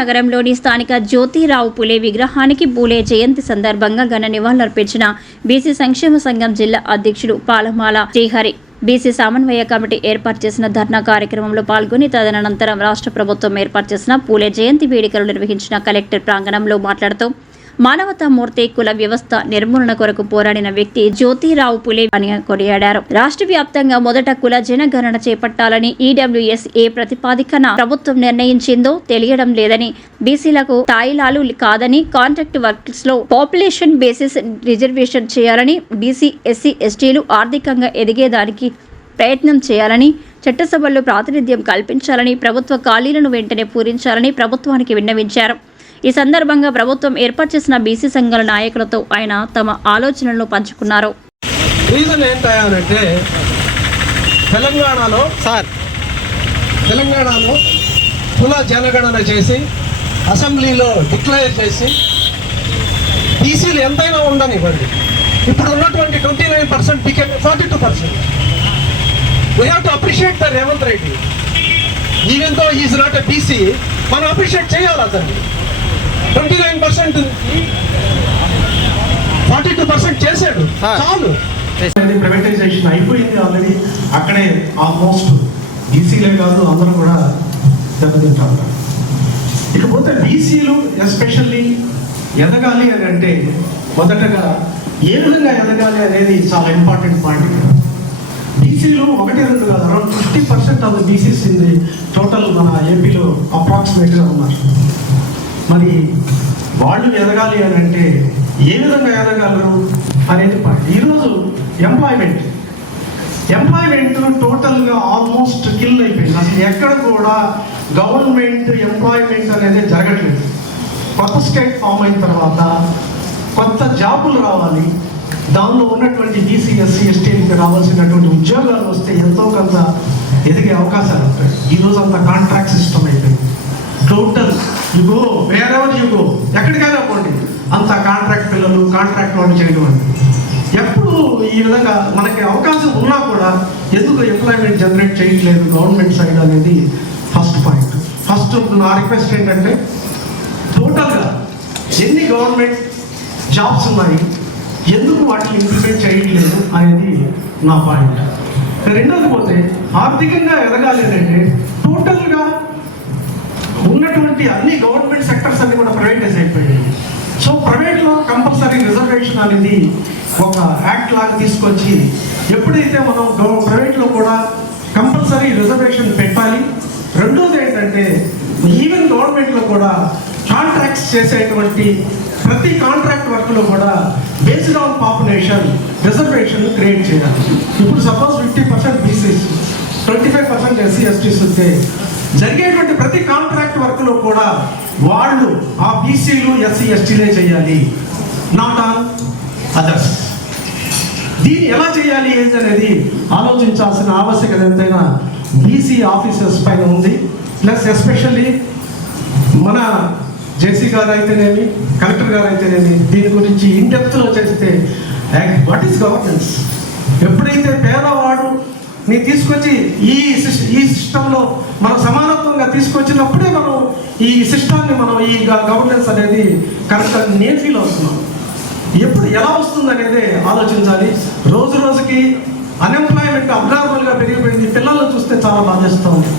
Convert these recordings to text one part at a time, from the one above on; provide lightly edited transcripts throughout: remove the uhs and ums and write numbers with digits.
నగరంలోని స్థానిక జ్యోతిరావు పులే విగ్రహానికి పూలే జయంతి సందర్భంగా ఘన నివాళులర్పించిన బీసీ సంక్షేమ సంఘం జిల్లా అధ్యక్షుడు పాలమాల శ్రీహరి బీసీ సమన్వయ కమిటీ ఏర్పాటు చేసిన ధర్నా కార్యక్రమంలో పాల్గొని తదనంతరం రాష్ట్ర ప్రభుత్వం ఏర్పాటు చేసిన పూలే జయంతి వేడుకలు నిర్వహించిన కలెక్టర్ ప్రాంగణంలో మాట్లాడుతూ మానవతామూర్తి కుల వ్యవస్థ నిర్మూలన కొరకు పోరాడిన వ్యక్తి జ్యోతిరావు పులే అని కొనియాడారు. రాష్ట్ర వ్యాప్తంగా మొదట కుల జనగణన చేపట్టాలని ఈడబ్ల్యూఎస్ ఏ ప్రతిపాదికన ప్రభుత్వం నిర్ణయించిందో తెలియడం లేదని, బీసీలకు తాయిలాలు కాదని, కాంట్రాక్ట్ వర్క్స్ లో పాపులేషన్ బేసిస్ రిజర్వేషన్ చేయాలని, బీసీ ఎస్సీ ఎస్టీలు ఆర్థికంగా ఎదిగేదానికి ప్రయత్నం చేయాలని, చట్టసభల్లో ప్రాతినిధ్యం కల్పించాలని, ప్రభుత్వ ఖాళీలను వెంటనే పూరించాలని ప్రభుత్వానికి విన్నవించారు. ఈ సందర్భంగా ప్రభుత్వం ఏర్పాటు చేసిన బీసీ సంఘాల నాయకులతో ఆయన తమ ఆలోచనలను పంచుకున్నారు. రీజన్ ఏంటంటే తెలంగాణలో కుల జనగణన చేసి అసెంబ్లీలో డిక్లేర్ చేసి బీసీలు ఎంతైనా ఉండనివ్వండి, ఇప్పుడు ఉన్నటువంటి 29% became 42%. We have to appreciate the Revanth Reddy. Even though is not a BC, మనం అప్రిషియేట్ చేయాలి అతన్ని. 29% 42% చేశాడు, చాలు. ప్రైవేటైజేషన్ అయిపోయింది ఆల్రెడీ. అక్కడే ఆల్మోస్ట్ బీసీలే కాదు అందరూ కూడా దెబ్బతింటారు. ఇకపోతే బీసీలు ఎస్పెషల్లీ ఎదగాలి అని అంటే మొదటగా ఏ విధంగా ఎదగాలి అనేది చాలా ఇంపార్టెంట్ పాయింట్. బీసీలు 1-2 కాదు, around 50% of the BCs in total మన ఏపీలో అప్రాక్సిమేట్గా ఉన్నారు. మరి వాళ్ళు ఎదగాలి అని అంటే ఏ విధంగా ఎదగలరు అనేది పాయింట్. ఈరోజు ఎంప్లాయ్మెంట్ టోటల్గా ఆల్మోస్ట్ కిల్ అయిపోయింది. అసలు ఎక్కడ కూడా గవర్నమెంట్ ఎంప్లాయ్మెంట్ అనేది జరగట్లేదు. కొత్త స్టేట్ ఫామ్ అయిన తర్వాత కొత్త జాబులు రావాలి, దానిలో ఉన్నటువంటి బీసీ ఎస్సీ ఎస్టీకి రావాల్సినటువంటి ఉద్యోగాలు వస్తే ఎంతో కొంత ఎదిగే అవకాశాలు ఉంటాయి. ఈరోజు అంత కాంట్రాక్ట్ సిస్టమ్ అయిపోయింది. టోటల్ యుగో వేరెవర్ యుగో ఎక్కడికైనా పోండి, అంత కాంట్రాక్ట్ పిల్లలు కాంట్రాక్ట్ వాళ్ళు చేయడం అంటే ఎప్పుడు ఈ విధంగా మనకి అవకాశం ఉన్నా కూడా ఎందుకు ఎంప్లాయ్మెంట్ జనరేట్ చేయట్లేదు గవర్నమెంట్ సైడ్ అనేది ఫస్ట్ పాయింట్. ఫస్ట్ నా రిక్వెస్ట్ ఏంటంటే టోటల్గా ఎన్ని గవర్నమెంట్ జాబ్స్ ఉన్నాయి, ఎందుకు వాటిని ఇంప్లిమెంట్ చేయట్లేదు అనేది నా పాయింట్. రెండోది పోతే ఆర్థికంగా ఎదగాలి అంటే టోటల్గా ఉన్నటువంటి అన్ని గవర్నమెంట్ సెక్టర్స్ అన్ని కూడా ప్రైవేటైజ్ అయిపోయాయి. సో ప్రైవేట్లో కంపల్సరీ రిజర్వేషన్ అనేది ఒక యాక్ట్ లాగా తీసుకొచ్చి ఎప్పుడైతే మనం ప్రైవేట్లో కూడా కంపల్సరీ రిజర్వేషన్ పెట్టాలి. రెండోది ఏంటంటే ఈవెన్ గవర్నమెంట్లో కూడా కాంట్రాక్ట్స్ చేసేటువంటి ప్రతి కాంట్రాక్ట్ వర్క్లో కూడా based on population reservation create చేయాలి. ఇప్పుడు సపోజ్ 50% బీసీస్ 25% ఎస్సీ ఎస్టీస్ వస్తే జరిగేటువంటి ప్రతి కాంట్రాక్ట్ వర్క్లో కూడా వాళ్ళు ఆ బీసీలు ఎస్సీ ఎస్టీలే చేయాలి, నాట్ ఆన్ అదర్స్. దీన్ని ఎలా చేయాలి అనేది ఆలోచించాల్సిన ఆవశ్యకత ఎంతైనా బీసీ ఆఫీసర్స్ పైన ఉంది. ప్లస్ ఎస్పెషల్లీ మన జేసీ గారు అయితేనేమి కలెక్టర్ గారు అయితేనేమి దీని గురించి ఇన్డెప్త్లో చేస్తే వాట్ ఈస్ గవర్నెన్స్. ఎప్పుడైతే పేదవాడు నీ తీసుకొచ్చి ఈ సిస్టంలో మనం సమానత్వంగా తీసుకొచ్చినప్పుడే మనం ఈ సిస్టాన్ని మనం ఈ గవర్నెన్స్ అనేది కరెక్ట్ అని నేను ఫీల్ అవుతున్నాం. ఎప్పుడు ఎలా వస్తుంది అనేది ఆలోచించాలి. రోజు రోజుకి అన్ఎంప్లాయ్మెంట్ అబ్నార్మల్గా పెరిగిపోయింది. పిల్లలను చూస్తే చాలా బాధేస్తూ ఉంది.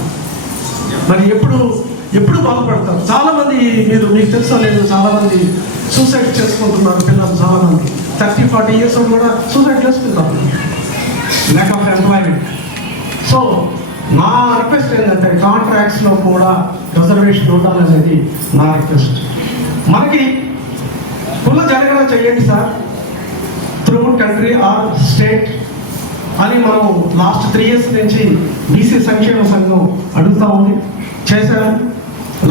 మరి ఎప్పుడు బాగుపడతారు. చాలామంది మీకు తెలుసో లేదు, చాలామంది సూసైడ్ చేసుకుంటున్నారు పిల్లలు. చాలామంది 30-40 years కూడా సూసైడ్ చేసుకుంటారు, ల్యాక్ ఆఫ్ ఎంప్లాయ్మెంట్. సో నా రిక్వెస్ట్ ఏంటంటే కాంట్రాక్ట్స్లో కూడా రిజర్వేషన్ ఉండాలనేది నా రిక్వెస్ట్. మనకి కుల జనగణన చేయండి sir throughout country or state అని మనం లాస్ట్ 3 years నుంచి బీసీ సంక్షేమ సంఘం అడుగుతూ ఉంది. చేశారు,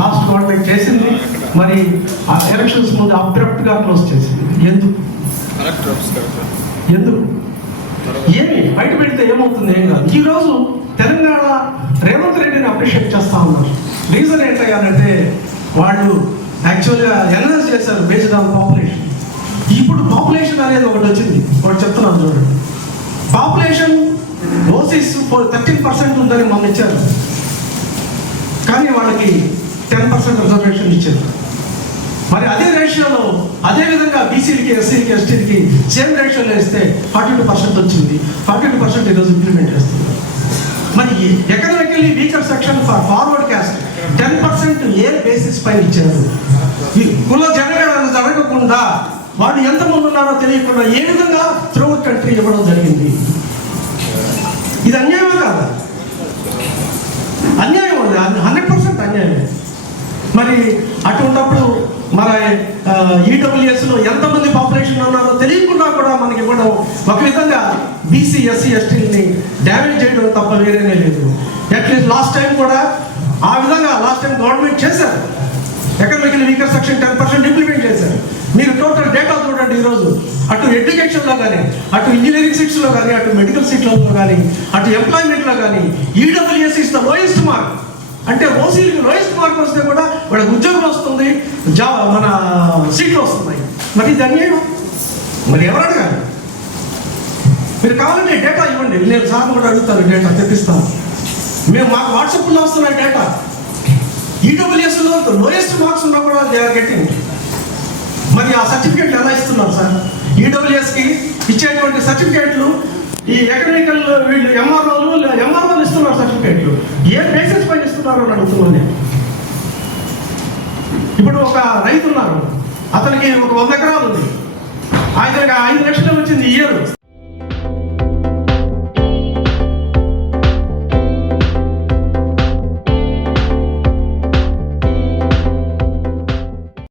లాస్ట్ గవర్నమెంట్ చేసింది. మరి ఆ ఎలక్షన్స్ ముందు అబ్రప్ట్గా క్లోజ్ చేసింది. ఎందుకు ఏమి బయట పెడితే ఏమవుతుంది? ఏం కాదు. ఈరోజు తెలంగాణ రేవంత్ రెడ్డిని అప్రిషియేట్ చేస్తూ ఉన్నారు. రీజన్ ఏంటంటే వాళ్ళు యాక్చువల్గా ఎనలైజ్ చేశారు బేస్డ్ ఆన్ పాపులేషన్. ఇప్పుడు పాపులేషన్ అనేది ఒకటి వచ్చింది, ఒకటి చెప్తున్నాను చూడండి. పాపులేషన్ ఓసీస్ 13% ఉందని మనం ఇచ్చారు, కానీ వాళ్ళకి 10% రిజర్వేషన్ ఇచ్చారు. మరి అదే రేషియోలో అదే విధంగా బీసీలకి, ఎస్సీలకి, ఎస్టీలకి సేమ్ రేషియోలో ఇస్తే 42% వచ్చింది. 42% ఈరోజు ఇంప్లిమెంట్ చేస్తున్నారు. మరి economically weaker section for forward caste 10% A basis పైన ఇచ్చారు? ఈ కుల జనగణన జరగకుండా వాళ్ళు ఎంతమంది ఉన్నారో తెలియకుండా ఏ విధంగా త్రూఅవుట్ కంట్రీ ఇవ్వడం జరిగింది? ఇది అన్యాయమే కాదా? అన్యాయం ఉంది, 100% అన్యాయం. మరి అటువంటిప్పుడు మన ఈడబ్ల్యూఎస్లో ఎంతమంది పాపులేషన్ ఉన్నారో తెలియకుండా కూడా మనకి ఇవ్వడం ఒక విధంగా బీసీ, ఎస్సీ, ఎస్టీని డ్యామేజ్ చేయడం తప్ప వేరేనే లేదు. అట్లీస్ట్ లాస్ట్ టైం కూడా ఆ విధంగా గవర్నమెంట్ చేశారు. ఎకనామికల్ వీకర్ సెక్షన్ 10% ఇంప్లిమెంట్ చేశారు. మీరు టోటల్ డేటా చూడండి. ఈరోజు అటు ఎడ్యుకేషన్లో కానీ, అటు ఇంజనీరింగ్ సీట్స్లో కానీ, అటు మెడికల్ సీట్లలో కానీ, అటు ఎంప్లాయ్మెంట్లో కానీ EWS is the lowest mark. అంటే ఓసీలకి లోయెస్ట్ మార్క్ వస్తే కూడా వాళ్ళకి ఉద్యోగం వస్తుంది, మన సీట్లు వస్తున్నాయి. మరి ఇది అన్యాయం. మరి ఎవరు అడగాలి? మీరు కావాలంటే డేటా ఇవ్వండి, నేను సార్ కూడా అడుగుతాను, డేటా తెప్పిస్తాను. మాకు వాట్సాప్లో వస్తున్నాయి డేటా. ఈడబ్ల్యూఎస్లో లోయెస్ట్ మార్క్స్ ఉన్నా కూడా దే ఆర్ గెటింగ్. మరి ఆ సర్టిఫికేట్లు ఎలా ఇస్తున్నారు సార్? ఈడబ్ల్యూఎస్కి ఇచ్చేటువంటి సర్టిఫికేట్లు ఈ ఎకనామికల్ వీళ్ళు ఎంఆర్ఓలు ఇస్తున్నారు సర్టిఫికేట్లు. ఏ బేసిస్ పైన ఇస్తున్నారు అని అడుగుతున్నాను నేను. ఇప్పుడు ఒక రైతు ఉన్నారు, అతనికి ఒక 100 ఎకరాలు ఉంది, ఆయనకి 5 లక్షలు వచ్చింది ఇయర్.